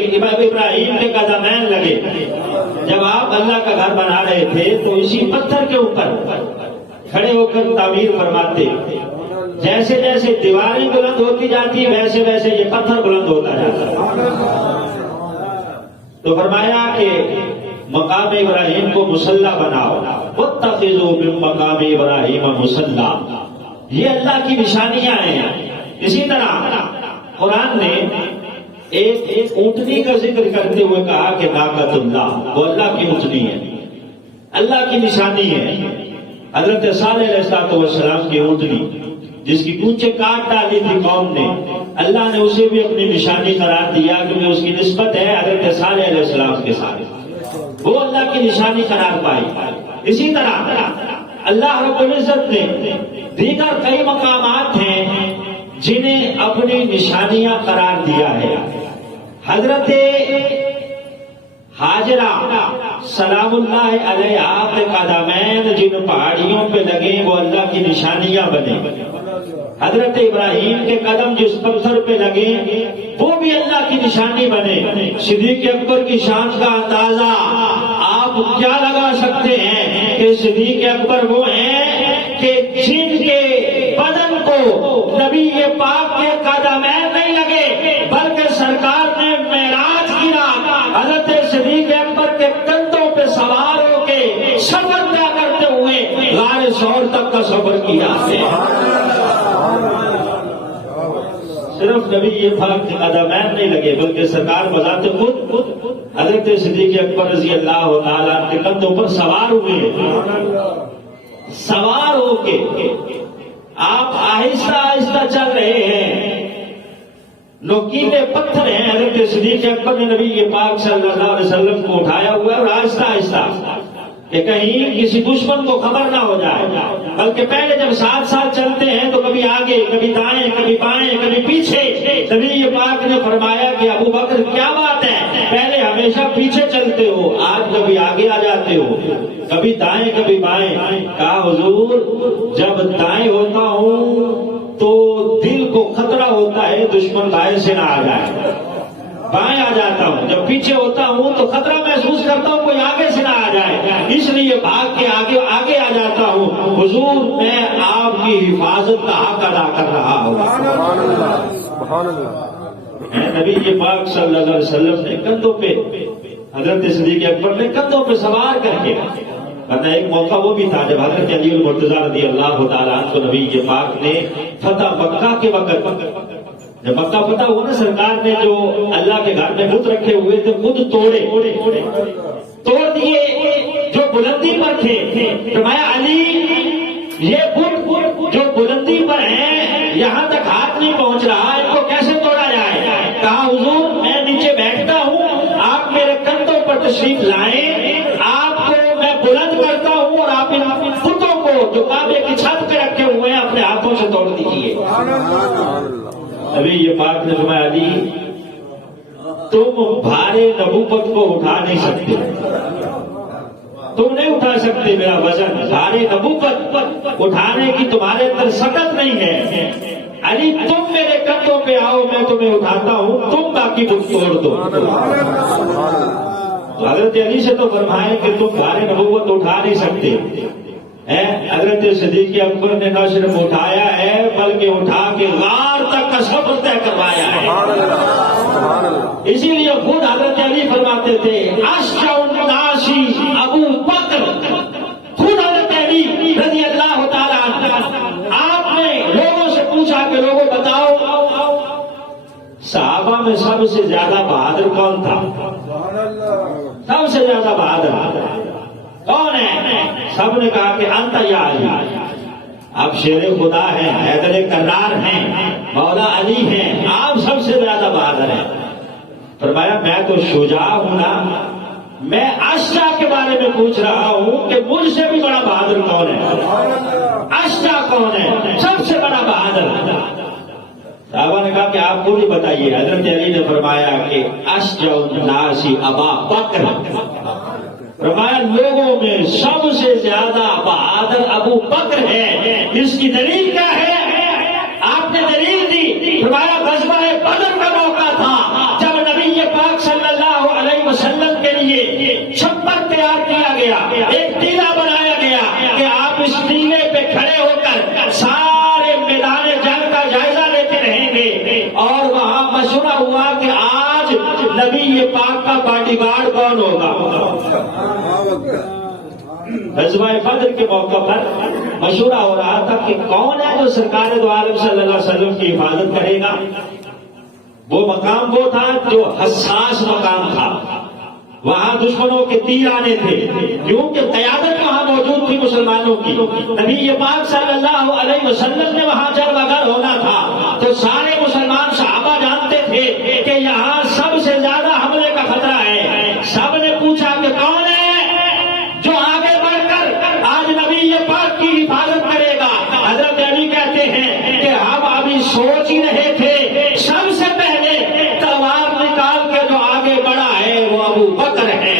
کہ امام ابراہیم کے قدمین لگے. جب آپ اللہ کا گھر بنا رہے تھے تو اسی پتھر کے اوپر کھڑے ہو کر تعمیر فرماتے. جیسے جیسے دیواریں بلند ہوتی جاتی ویسے ویسے یہ پتھر بلند ہوتا جاتا. تو فرمایا کہ مقام ابراہیم کو مصلی بناؤ. واتخذوا من مقام ابراہیم مصلی. یہ اللہ کی نشانیاں ہیں. اسی طرح قرآن نے ایک اونٹنی کا ذکر کرتے ہوئے کہا کہ ناقۃ اللہ، وہ اللہ کی اونٹنی ہے، اللہ کی نشانی ہے. حضرت صالح علیہ السلام کی اونٹنی جس کی کونچے کاٹ ڈالی تھی قوم نے، اللہ نے اسے بھی اپنی نشانی قرار دیا کیونکہ اس کی نسبت ہے حضرت صالح علیہ السلام کے ساتھ، وہ اللہ کی نشانی قرار پائی. اسی طرح اللہ رب العزت نے دیگر کئی مقامات ہیں جنہیں اپنی نشانیاں قرار دیا ہے. حضرت ہاجرہ سلام اللہ علیہا کے قدمین جن پہاڑیوں پہ لگے وہ اللہ کی نشانیاں بنے. حضرت ابراہیم کے قدم جس پتھر پہ لگے وہ بھی اللہ کی نشانی بنے. صدیق اکبر کی شان کا اندازہ آپ کیا لگا سکتے ہیں کہ صدیق اکبر وہ ہیں کہ جن کے بدن کو نبی پاک کے قدمین نہیں لگے بلکہ سرکار نے معراج کی رات حضرت صدیق اکبر کے کندھوں پہ سوار ہو کے سفر طے کرتے ہوئے غار ثور تک کا سفر کیا ہے. صرف نبی پاک کے قدمین نہیں لگے بلکہ سرکار بذات خود حضرت صدیق اکبر رضی اللہ تعالیٰ کے کندھوں پر سوار ہوئے. سوار ہو کے آپ آہستہ آہستہ چل رہے ہیں. نوکیلے پتھر ہیں. حضرت صدیق اکبر نے نبی پاک صلی اللہ علیہ وسلم کو اٹھایا ہوا ہے اور آہستہ آہستہ کہ کہیں کسی دشمن کو خبر نہ ہو جائے. بلکہ پہلے جب ساتھ ساتھ چلتے ہیں تو کبھی آگے کبھی دائیں کبھی بائیں کبھی پیچھے. نبی پاک نے فرمایا کہ ابو بکر کیا بات ہے پہلے ہمیشہ پیچھے چلتے ہو آج کبھی آگے آ جاتے ہو کبھی دائیں کبھی بائیں. کہا حضور جب دائیں ہوتا ہوں تو دل کو خطرہ ہوتا ہے دشمن دائیں سے نہ آ جائے، بائیں آ جاتا ہوں. جب پیچھے ہوتا ہوں تو خطرہ محسوس کرتا ہوں کوئی آگے سے نہ آ جائے، اس لیے بھاگ کے آگے آ جاتا ہوں. حضور میں آپ کی حفاظت کا حق ادا کر رہا ہوں. سبحان اللہ. نبی پاک صلی اللہ علیہ وسلم نے کندھوں پہ حضرت صدیق اکبر نے کندھوں پہ سوار کر کے ورنہ ایک موقع وہ بھی تھا جب حضرت علی المرتضیٰ رضی اللہ تعالیٰ عنہ کو نبی پاک نے فتح مکہ کے وقت جب مکہ فتح ہوا نا سرکار نے جو اللہ کے گھر میں بت رکھے ہوئے تھے خود توڑ دیے جو بلندی پر تھے. فرمایا علی یہ بت جو بلندی پر ہیں یہاں تک ہاتھ نہیں پہنچ رہا ان کو کیسے توڑا جائے. کہا حضور میں نیچے بیٹھتا ہوں آپ میرے کندھوں پر تشریف لائیں آپ کو میں بلند کرتا ہوں اور آپ ان بتوں کو جو کعبے کی چھت پہ رکھے ہوئے ہیں اپنے ہاتھوں سے توڑ دیجیے. ابھی یہ بات نے فرمایا علی تم بھارے نبوت کو اٹھا نہیں سکتے، تم نہیں اٹھا سکتے میرا وزن. بھارے نبوت اٹھانے کی تمہارے اندر سکت نہیں ہے. علی تم میرے کندھوں پہ آؤ میں تمہیں اٹھاتا ہوں تم باقی بت توڑ دو. حضرت علی سے تو فرمائے کہ تم بھارے نبوت اٹھا نہیں سکتے. حضرت صدیق اکبر نے نہ صرف اٹھایا ہے بلکہ اٹھا کے غار تک کا سفر طے کروایا ہے. اسی لیے خود حضرت علی فرماتے تھے اشجع الناس ابو بکر. خود حضرت علی رضی اللہ تعالیٰ عنہ آپ نے لوگوں سے پوچھا کہ لوگوں بتاؤ صحابہ میں سب سے زیادہ بہادر کون تھا؟ سب سے زیادہ بہادر کون ہے؟ سب نے کہا کہ انت یا علی. آپ شیر خدا ہیں، حیدر کرار ہیں، مولا علی ہیں، آپ سب سے زیادہ بہادر ہیں. فرمایا میں تو شجاع ہوں نا، میں اشجع کے بارے میں پوچھ رہا ہوں کہ مجھ سے بھی بڑا بہادر کون ہے؟ اشجع کون ہے سب سے بڑا بہادر؟ صحابہ نے کہا کہ آپ کو بھی بتائیے. حضرت علی نے فرمایا کہ اشجع الناس ابا بکر. فرمایا لوگوں میں سب سے زیادہ بہادر ابو بکر ہے. اس کی دلیل کیا ہے؟ آپ نے دلیل دی. فرمایا غزوہ بدر کا موقع تھا جب نبی پاک لیے چھپر تیار کیا گیا، ایک ٹیلا بنایا گیا کہ آپ اس ٹیلے پہ کھڑے ہو کر سارے میدان جنگ کا جائزہ لیتے رہیں گے، اور وہاں مشورہ ہوا کہ آج نبی پاک کا باڈی گارڈ کون ہوگا۔ غزوہ بدر کے موقع پر مشورہ ہو رہا تھا کہ کون ہے جو سرکار دو عالم صلی اللہ علیہ وسلم کی حفاظت کرے گا۔ وہ مقام وہ تھا جو حساس مقام تھا، وہاں دشمنوں کے تیر آنے تھے، کیونکہ قیادت وہاں موجود تھی مسلمانوں کی، نبی پاک صلی اللہ علیہ وسلم نے وہاں جب اگر ہونا تھا تو سارے مسلمان صحابہ جانتے تھے کہ یہاں سب سے زیادہ حملے کا خطرہ ہے۔ سب نے پوچھا کہ کون ہے جو آگے بڑھ کر آج نبی پاک کی حفاظت کرے گا۔ حضرت علی کہتے ہیں کہ ہم ابھی سوچ ہی رہے تھے، سب سے پہلے تلوار نکال کے جو آگے بڑھا ہے وہ ابو بکر ہے۔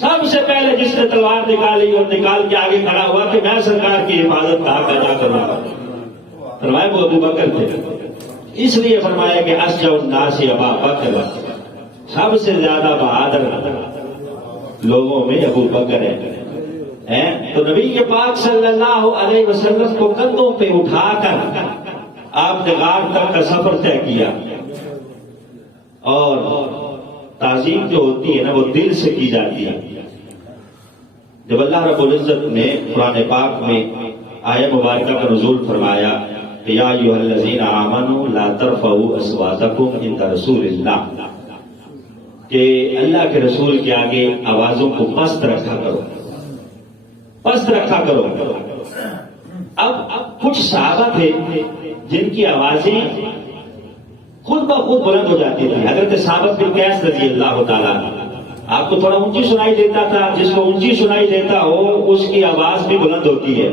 سب سے پہلے جس نے تلوار نکالی اور نکال کے آگے کھڑا ہوا کہ میں سرکار کی حفاظت کہاں پیدا کروں گا، فرمایا وہ ابو بکر تھے۔ اس لیے فرمایا کہ اشجع الناس ابا بکر، سب سے زیادہ بہادر لوگوں میں ابو بکر ہے۔ تو نبی پاک صلی اللہ علیہ وسلم کو کندھوں پہ اٹھا کر آپ نے غار تک کا سفر طے کیا، اور تعظیم جو ہوتی ہے نا وہ دل سے کی جاتی ہے۔ جب اللہ رب العزت نے قرآن پاک میں آیہ مبارکہ کا نزول فرمایا کہ یا ایھا الذین آمنوا لا ترفعوا اصواتکم عند رسول اللہ، کہ اللہ کے رسول کے آگے آوازوں کو پست رکھا کرو، پست رکھا کرو۔ اب کچھ صحابہ تھے جن کی آوازیں خود بخود بلند ہو جاتی تھی۔ حضرت ثابت بن قیس رضی اللہ تعالیٰ، آپ کو تھوڑا اونچی سنائی دیتا تھا، جس کو اونچی سنائی دیتا ہو اس کی آواز بھی بلند ہوتی ہے،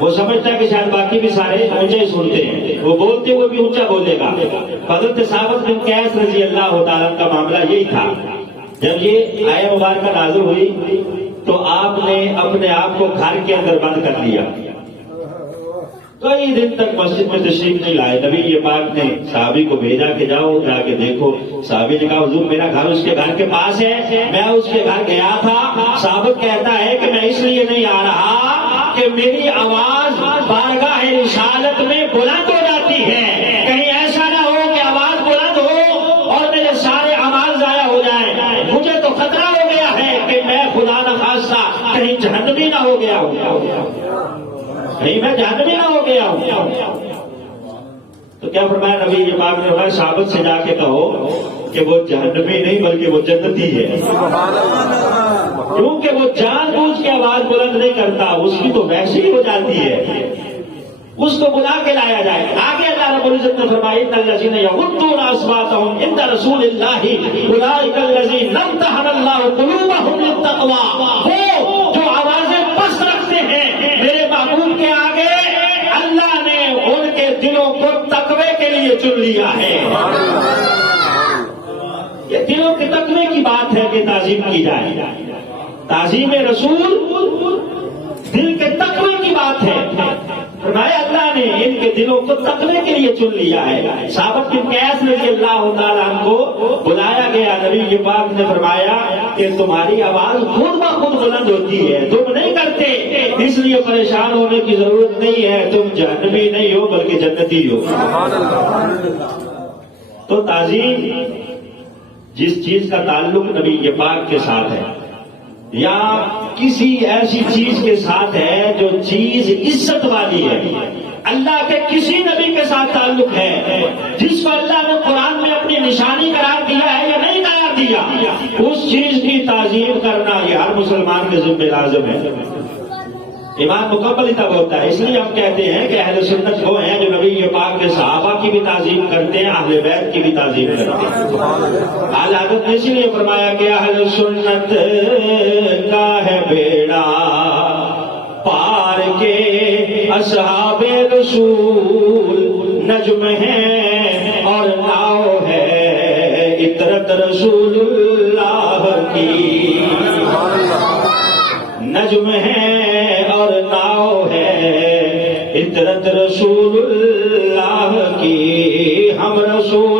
وہ سمجھتا ہے کہ شاید باقی بھی سارے اونچے ہی سنتے ہیں، وہ بولتے ہوئے بھی اونچا بولے گا۔ حضرت ثابت بن قیس رضی اللہ تعالیٰ کا معاملہ یہی تھا۔ جب یہ آیہ مبارکہ نازل ہوئی تو آپ نے اپنے آپ کو گھر کے اندر بند کر لیا، کئی دن تک مسجد میں تشریف نہیں لائے۔ نبی پاک نے صحابی کو بھیجا کہ جاؤ جا کے دیکھو۔ صحابی نے کہا حضور میرا گھر اس کے گھر کے پاس ہے، میں اس کے گھر گیا تھا۔ ثابت کہتا ہے کہ میں اس لیے نہیں آ رہا کہ میری آواز بارگاہ رسالت میں بلند ہو جاتی ہے، کہیں ایسا نہ ہو کہ آواز بلند ہو اور میرے سارے اعمال ضائع ہو جائیں۔ مجھے تو خطرہ ہو گیا ہے کہ میں خدا نخواستہ کہیں جہنمی نہ ہو گیا ہوں، نہیں میں جہنمی نہ ہو گیا ہوں۔ تو کیا فرمایا نبی پاک نے، فرمایا ثابت سے جا کے کہو کہ وہ جہنمی نہیں بلکہ وہ جنتی ہے، کیونکہ وہ جان بوجھ کے آواز بلند نہیں کرتا، اس کی تو ویسی ہی ہو جاتی ہے، اس کو بلا کے لایا جائے۔ آگے اللہ رب العزت نے فرمایا ان الذین یغضون اصواتهم عند رسول اللہ اولئک الذین امتحن اللہ قلوبهم للتقوی، وہ جو آوازیں پست رکھتے ہیں میرے محبوب کے آگے اللہ نے ان کے دلوں کو تقوی کے لیے چن لیا ہے۔ یہ دلوں کے تقوی کی بات ہے کہ تعظیم کی جائے، تعظیم رسول دل کے تقوی کی بات ہے۔ فرمایا اللہ نے ان کے دلوں کو تقوی کے لیے چن لیا ہے۔ ثابت بن قیس رضی اللہ تعالیٰ عنہ کو بلایا گیا، نبی پاک نے فرمایا کہ تمہاری آواز خود بخود بلند ہوتی ہے، تم نہیں کرتے، اس لیے پریشان ہونے کی ضرورت نہیں ہے، تم جہنمی نہیں ہو بلکہ جنتی ہو۔ تو تعظیم جس چیز کا تعلق نبی پاک کے ساتھ ہے یا کسی ایسی چیز کے ساتھ ہے جو چیز عزت والی ہے، اللہ کے کسی نبی کے ساتھ تعلق ہے جس کو اللہ نے قرآن میں اپنی نشانی قرار دیا ہے یا نہیں قرار دیا، اس چیز کی تعظیم کرنا یہ ہر مسلمان کے ذمہ لازم ہے۔ ایمان مکمل ہی تب ہوتا ہے، اس لیے ہم کہتے ہیں کہ اہل سنت وہ ہیں جو نبی پاک کے صحابہ کی بھی تعظیم کرتے ہیں، اہل بیت کی بھی تعظیم کرتے ہیں۔ اعلی حضرت نے اس لیے فرمایا کہ اہل سنت کا ہے بیڑا پار کے اصحاب رسول نجم ہے اور ناؤ ہے عطرت رسول اللہ کی، نجم ہے اور ناؤ ہے عطرت رسول اللہ کی، ہم رسول